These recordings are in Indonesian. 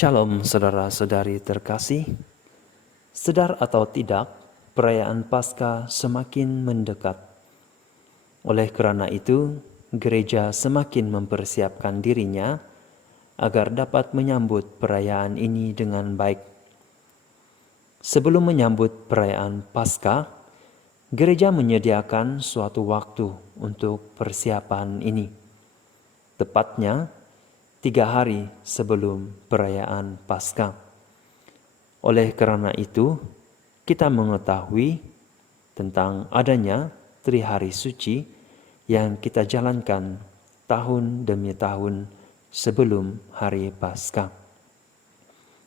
Shalom saudara-saudari terkasih. Sedar atau tidak, perayaan Paskah semakin mendekat. Oleh karena itu, gereja semakin mempersiapkan dirinya agar dapat menyambut perayaan ini dengan baik. Sebelum menyambut perayaan Paskah, gereja menyediakan suatu waktu untuk persiapan ini. Tepatnya 3 hari sebelum perayaan Paskah. Oleh karena itu, kita mengetahui tentang adanya 3 hari suci yang kita jalankan tahun demi tahun sebelum hari Paskah.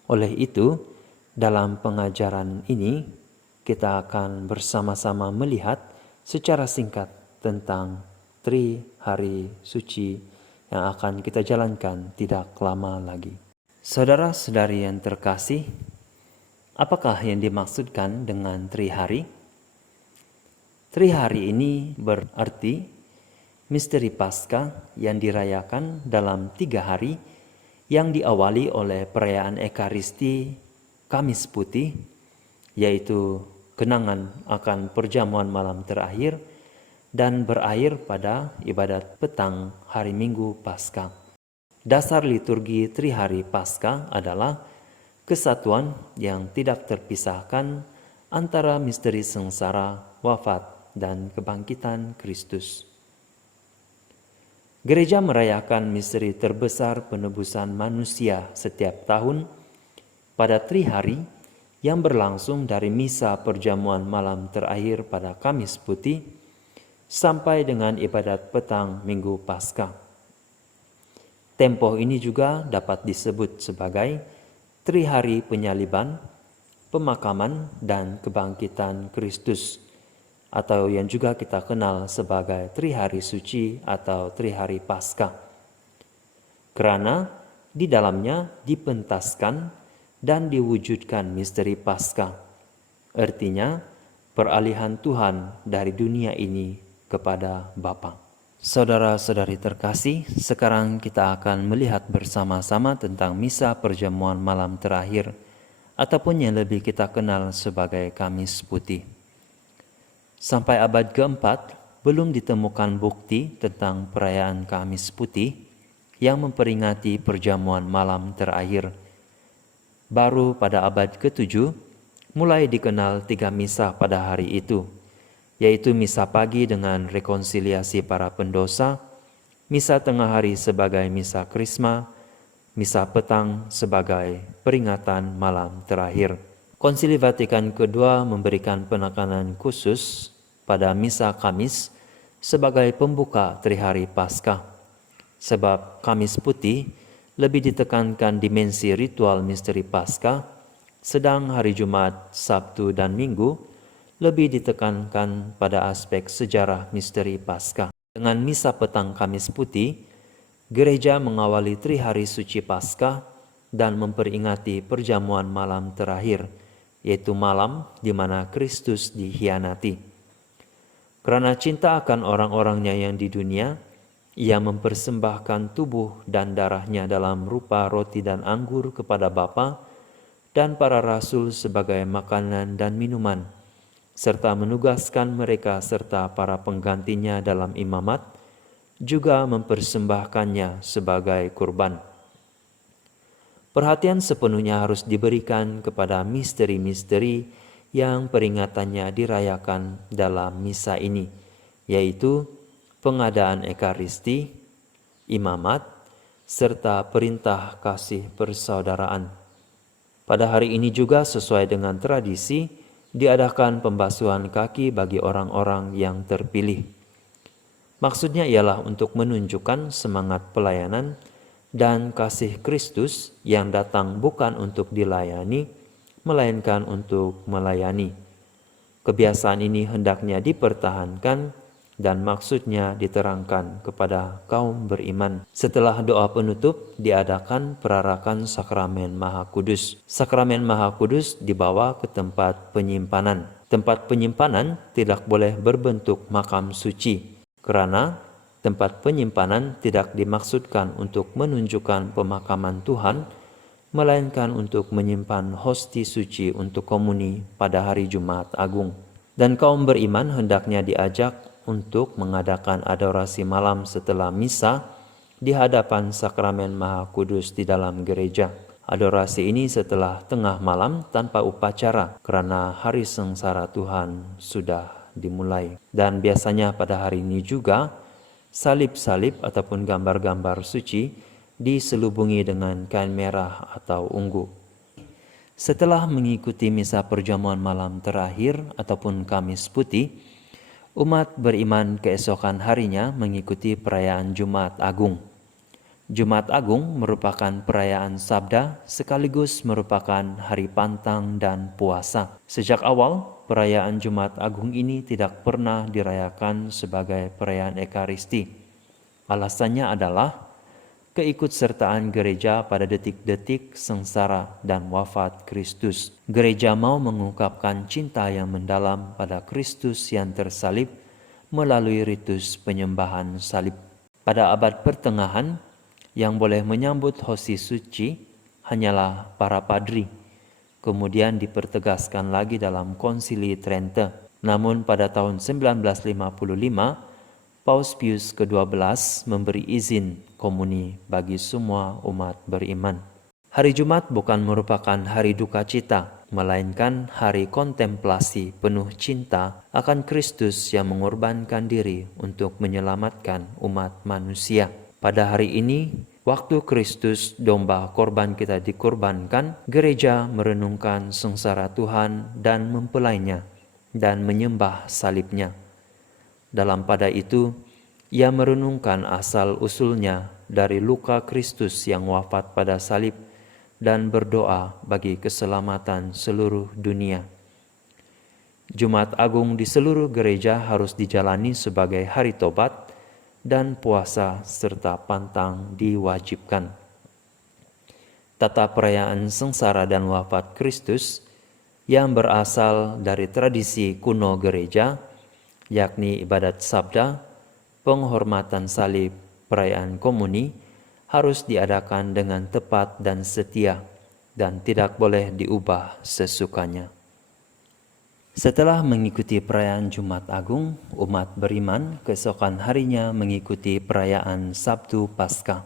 Oleh itu, dalam pengajaran ini, kita akan bersama-sama melihat secara singkat tentang 3 hari suci yang akan kita jalankan tidak lama lagi. Saudara-saudari yang terkasih, apakah yang dimaksudkan dengan 3 hari? 3 hari ini berarti misteri Paskah yang dirayakan dalam 3 hari yang diawali oleh perayaan Ekaristi Kamis Putih, yaitu kenangan akan perjamuan malam terakhir, dan berakhir pada ibadat petang hari Minggu Paskah. Dasar liturgi 3 hari Paskah adalah kesatuan yang tidak terpisahkan antara misteri sengsara, wafat, dan kebangkitan Kristus. Gereja merayakan misteri terbesar penebusan manusia setiap tahun pada 3 hari yang berlangsung dari misa perjamuan malam terakhir pada Kamis Putih sampai dengan ibadat petang Minggu Paskah. Tempo ini juga dapat disebut sebagai 3 hari penyaliban, pemakaman, dan kebangkitan Kristus, atau yang juga kita kenal sebagai 3 hari suci atau 3 hari Paskah. Karena di dalamnya dipentaskan dan diwujudkan misteri Paskah, artinya peralihan Tuhan dari dunia ini kepada Bapa. Saudara-saudari terkasih, sekarang kita akan melihat bersama-sama tentang misa perjamuan malam terakhir, ataupun yang lebih kita kenal sebagai Kamis Putih. Sampai abad keempat, belum ditemukan bukti tentang perayaan Kamis Putih yang memperingati perjamuan malam terakhir. Baru pada abad ke-7, mulai dikenal 3 misa pada hari itu, yaitu misa pagi dengan rekonsiliasi para pendosa, misa tengah hari sebagai misa Krisma, misa petang sebagai peringatan malam terakhir. Konsili Vatikan kedua memberikan penekanan khusus pada misa Kamis sebagai pembuka 3 hari Paskah, sebab Kamis Putih lebih ditekankan dimensi ritual misteri Paskah, sedang hari Jumat, Sabtu, dan Minggu lebih ditekankan pada aspek sejarah misteri Paskah. Dengan misa petang Kamis Putih, gereja mengawali 3 hari suci Paskah dan memperingati perjamuan malam terakhir, yaitu malam di mana Kristus dikhianati. Karena cinta akan orang-orangnya yang di dunia, ia mempersembahkan tubuh dan darahnya dalam rupa roti dan anggur kepada Bapa dan para rasul sebagai makanan dan minuman, serta menugaskan mereka serta para penggantinya dalam imamat, juga mempersembahkannya sebagai kurban. Perhatian sepenuhnya harus diberikan kepada misteri-misteri yang peringatannya dirayakan dalam misa ini, yaitu pengadaan Ekaristi, imamat, serta perintah kasih persaudaraan. Pada hari ini juga sesuai dengan tradisi, diadakan pembasuhan kaki bagi orang-orang yang terpilih. Maksudnya ialah untuk menunjukkan semangat pelayanan dan kasih Kristus yang datang bukan untuk dilayani, melainkan untuk melayani. Kebiasaan ini hendaknya dipertahankan dan maksudnya diterangkan kepada kaum beriman. Setelah doa penutup, diadakan perarakan sakramen Maha Kudus. Sakramen Maha Kudus dibawa ke tempat penyimpanan. Tempat penyimpanan tidak boleh berbentuk makam suci, karena tempat penyimpanan tidak dimaksudkan untuk menunjukkan pemakaman Tuhan, melainkan untuk menyimpan hosti suci untuk komuni pada hari Jumat Agung. Dan kaum beriman hendaknya diajak untuk mengadakan adorasi malam setelah misa di hadapan sakramen Maha Kudus di dalam gereja. Adorasi ini setelah tengah malam tanpa upacara karena hari sengsara Tuhan sudah dimulai. Dan biasanya pada hari ini juga salib-salib ataupun gambar-gambar suci diselubungi dengan kain merah atau ungu. Setelah mengikuti misa perjamuan malam terakhir ataupun Kamis Putih, umat beriman keesokan harinya mengikuti perayaan Jumat Agung. Jumat Agung merupakan perayaan Sabda sekaligus merupakan hari pantang dan puasa. Sejak awal, perayaan Jumat Agung ini tidak pernah dirayakan sebagai perayaan Ekaristi. Alasannya adalah keikutsertaan gereja pada detik-detik sengsara dan wafat Kristus. Gereja mau mengungkapkan cinta yang mendalam pada Kristus yang tersalib melalui ritus penyembahan salib. Pada abad pertengahan, yang boleh menyambut hosti suci hanyalah para padri. Kemudian dipertegaskan lagi dalam Konsili Trente. Namun pada tahun 1955, Paus Pius ke-12 memberi izin komuni bagi semua umat beriman. Hari Jumat bukan merupakan hari duka cita, melainkan hari kontemplasi penuh cinta akan Kristus yang mengorbankan diri untuk menyelamatkan umat manusia. Pada hari ini, waktu Kristus domba korban kita dikorbankan, gereja merenungkan sengsara Tuhan dan mempelainya dan menyembah salibnya. Dalam pada itu, ia merenungkan asal-usulnya dari luka Kristus yang wafat pada salib dan berdoa bagi keselamatan seluruh dunia. Jumat Agung di seluruh gereja harus dijalani sebagai hari tobat dan puasa serta pantang diwajibkan. Tata perayaan sengsara dan wafat Kristus yang berasal dari tradisi kuno gereja, yakni ibadat sabda, penghormatan salib, perayaan komuni, harus diadakan dengan tepat dan setia dan tidak boleh diubah sesukanya. Setelah mengikuti perayaan Jumat Agung, umat beriman keesokan harinya mengikuti perayaan Sabtu Paskah.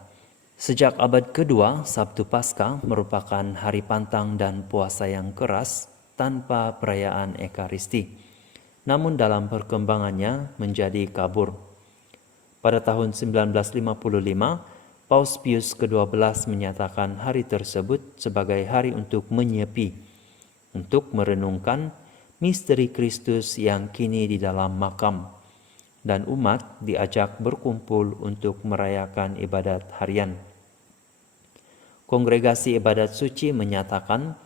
Sejak abad kedua, Sabtu Paskah merupakan hari pantang dan puasa yang keras tanpa perayaan Ekaristi. Namun dalam perkembangannya menjadi kabur. Pada tahun 1955, Paus Pius ke-12 menyatakan hari tersebut sebagai hari untuk menyepi, untuk merenungkan misteri Kristus yang kini di dalam makam, dan umat diajak berkumpul untuk merayakan ibadat harian. Kongregasi Ibadat Suci menyatakan,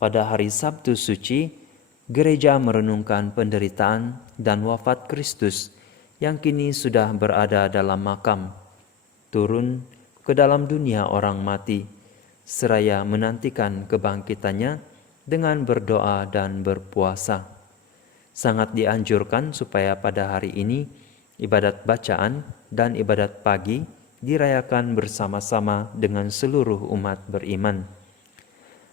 pada hari Sabtu Suci, gereja merenungkan penderitaan dan wafat Kristus yang kini sudah berada dalam makam, turun ke dalam dunia orang mati, seraya menantikan kebangkitannya dengan berdoa dan berpuasa. Sangat dianjurkan supaya pada hari ini ibadat bacaan dan ibadat pagi dirayakan bersama-sama dengan seluruh umat beriman.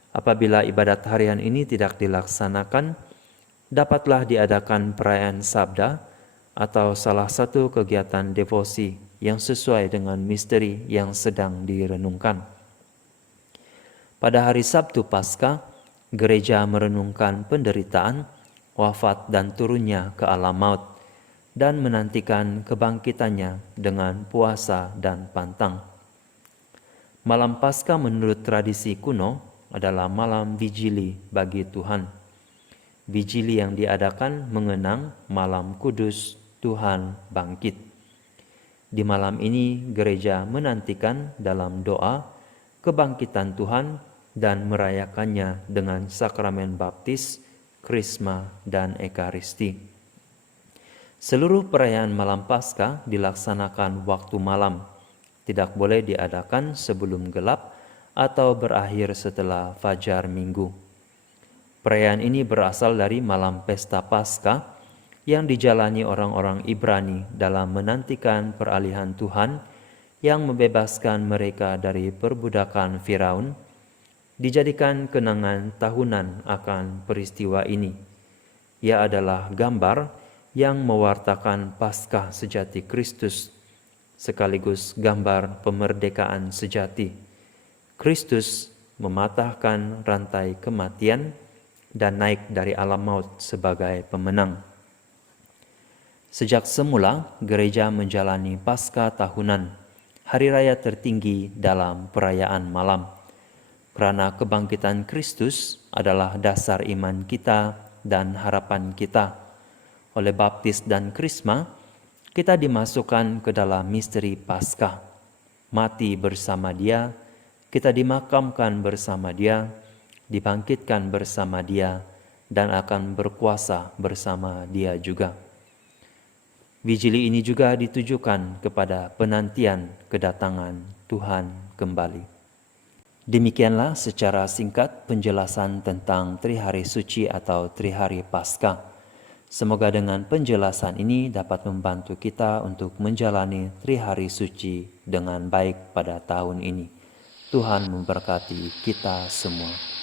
Apabila ibadat harian ini tidak dilaksanakan, dapatlah diadakan perayaan sabda atau salah satu kegiatan devosi yang sesuai dengan misteri yang sedang direnungkan. Pada hari Sabtu Paskah, gereja merenungkan penderitaan, wafat dan turunnya ke alam maut, dan menantikan kebangkitannya dengan puasa dan pantang. Malam Paskah menurut tradisi kuno adalah malam vigili bagi Tuhan. Vigili yang diadakan mengenang malam kudus Tuhan bangkit. Di malam ini gereja menantikan dalam doa kebangkitan Tuhan dan merayakannya dengan sakramen baptis, krisma, dan ekaristi. Seluruh perayaan malam Paskah dilaksanakan waktu malam, tidak boleh diadakan sebelum gelap atau berakhir setelah fajar minggu. Perayaan ini berasal dari malam pesta Paskah yang dijalani orang-orang Ibrani dalam menantikan peralihan Tuhan yang membebaskan mereka dari perbudakan Firaun dijadikan kenangan tahunan akan peristiwa ini. Ia adalah gambar yang mewartakan Paskah sejati Kristus, sekaligus gambar pemerdekaan sejati. Kristus mematahkan rantai kematian dan naik dari alam maut sebagai pemenang. Sejak semula, gereja menjalani Paskah tahunan, hari raya tertinggi dalam perayaan malam. Karena kebangkitan Kristus adalah dasar iman kita dan harapan kita. Oleh baptis dan krisma, kita dimasukkan ke dalam misteri Paskah. Mati bersama Dia, kita dimakamkan bersama Dia, dibangkitkan bersama Dia, dan akan berkuasa bersama Dia juga. Vigili ini juga ditujukan kepada penantian kedatangan Tuhan kembali. Demikianlah secara singkat penjelasan tentang Trihari Suci atau Trihari Paskah. Semoga dengan penjelasan ini dapat membantu kita untuk menjalani Trihari Suci dengan baik pada tahun ini. Tuhan memberkati kita semua.